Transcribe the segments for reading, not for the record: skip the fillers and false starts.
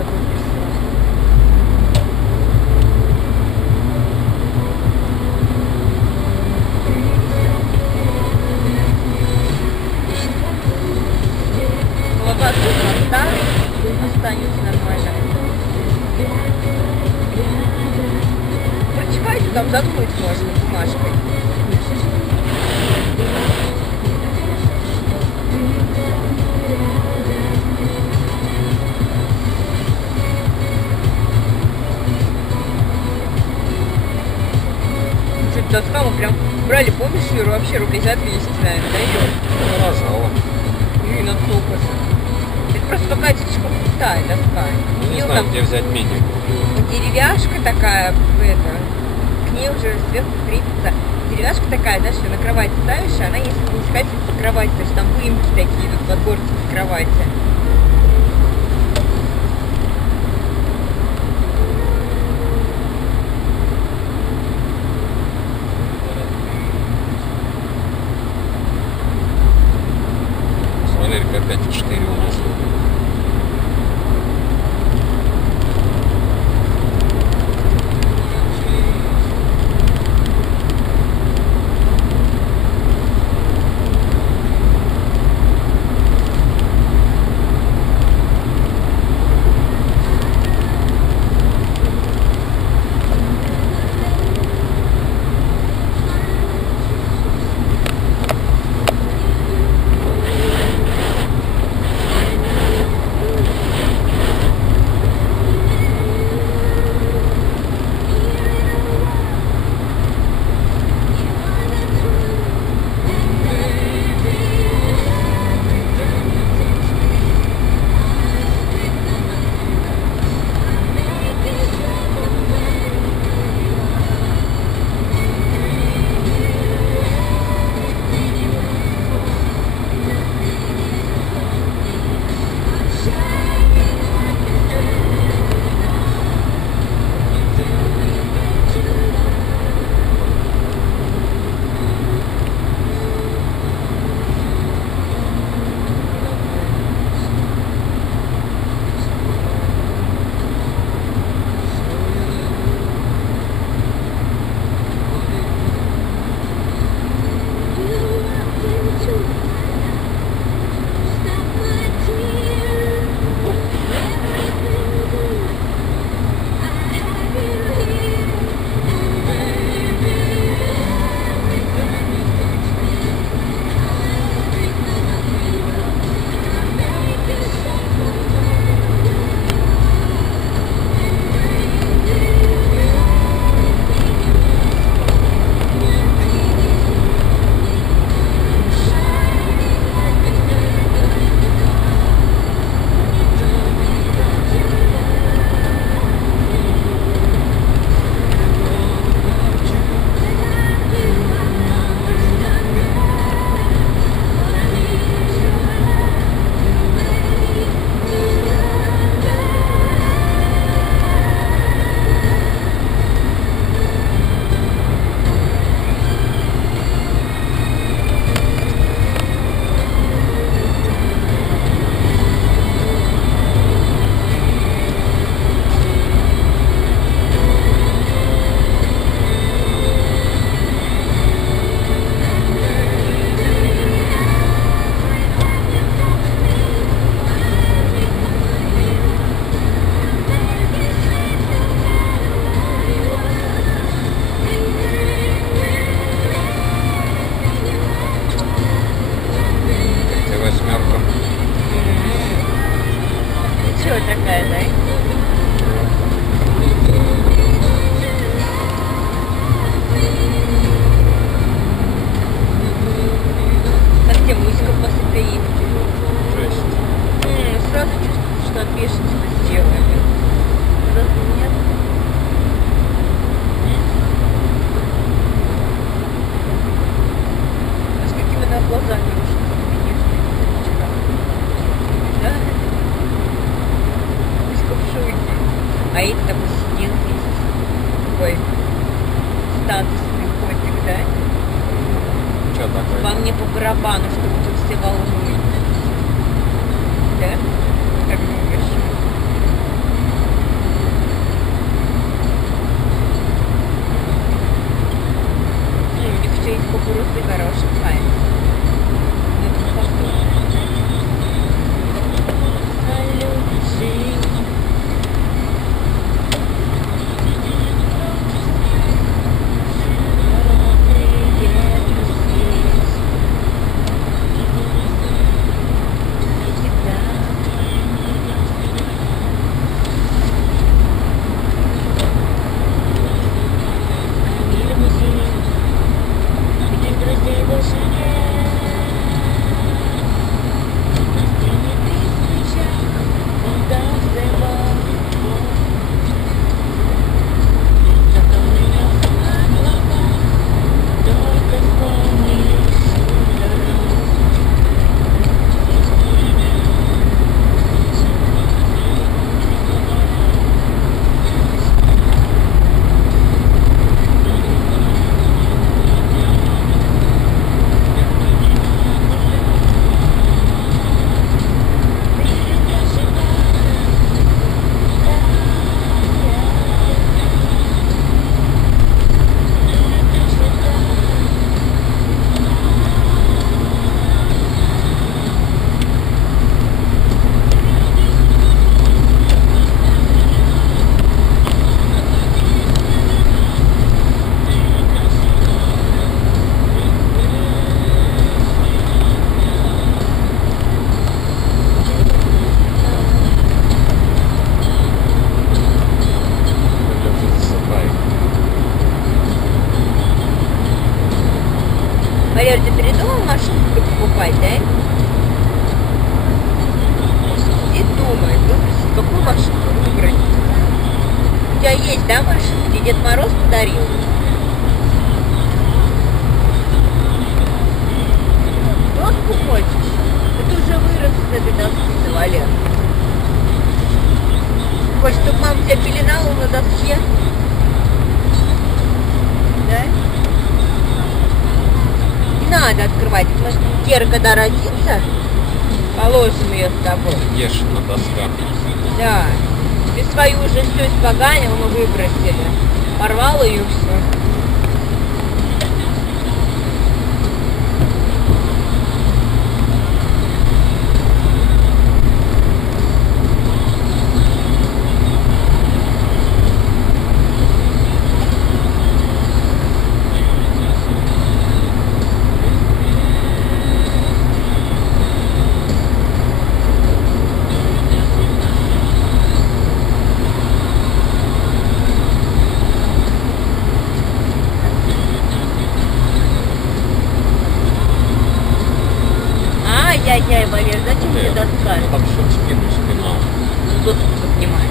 я выписала. Логотип останется нормально. Прочитайте, там заткнуть можно бумажкой. Доска мы прям брали, помнишь, Юру, вообще рублей за 200, наверное, да, Рожала. и на топоса. Это просто какая-то слишком крутая доска. Ну, не знаю, где взять минимум. Деревяшка такая, это, к ней уже сверху крепится. Деревяшка такая, знаешь, на кровать ставишь, и она есть спускается под кровать, то есть там выемки такие идут под бортики кровати. Валерик опять в 4 у нас. такая, да? Совсем узко после прививки. Жесть. Сразу чувствуется, что от бешенства сделали. Сразу нет. А с какими она глазами вышла? Да? Узко в шуйке. А это такой сидел весь. Такой статусный котик, да? Что такое? Вам не по барабану, что вы тут все волнуетесь. Да? Как думаешь? тебя есть, да, машина, где Дед Мороз подарил? Доску хочешь? Ты уже вырос с этой доски, Валер. Хочешь, чтобы мама тебя пеленала на доске? Да? Не надо открывать, потому что Гера, когда родится, положим ее с тобой. Ешь на досках. Да. Ты свою уже все испоганил, мы выбросили. Порвал ее все. Ай-яй-яй, Валер, зачем тебе доска? Там что спину снимал. Доску поднимает.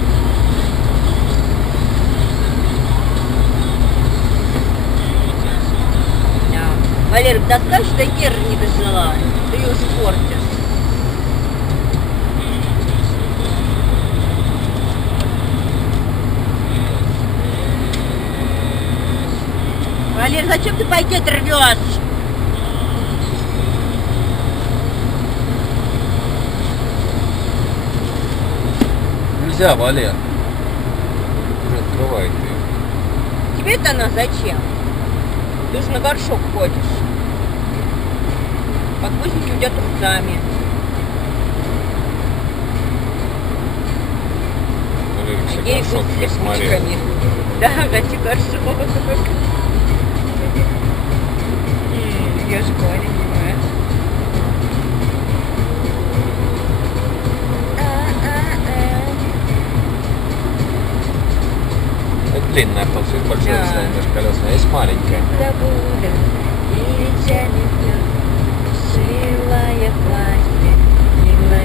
Да. Валер, доска, что Гера не дожила. Ты ее испортишь. Валер, зачем ты пакет рвешь? Нельзя, Валер. Уже открывай ты. Тебе-то она зачем? Ты же на горшок ходишь. Подгузники у тебя трусами. Валерик все Ей горшок с присмотрел. липучками. Да, хочу горшок. Я же маленькая. Это длинная получилась, большое Да. здание межколесное, есть маленькая. Забуда и вечерний пьет, шила я платье, лила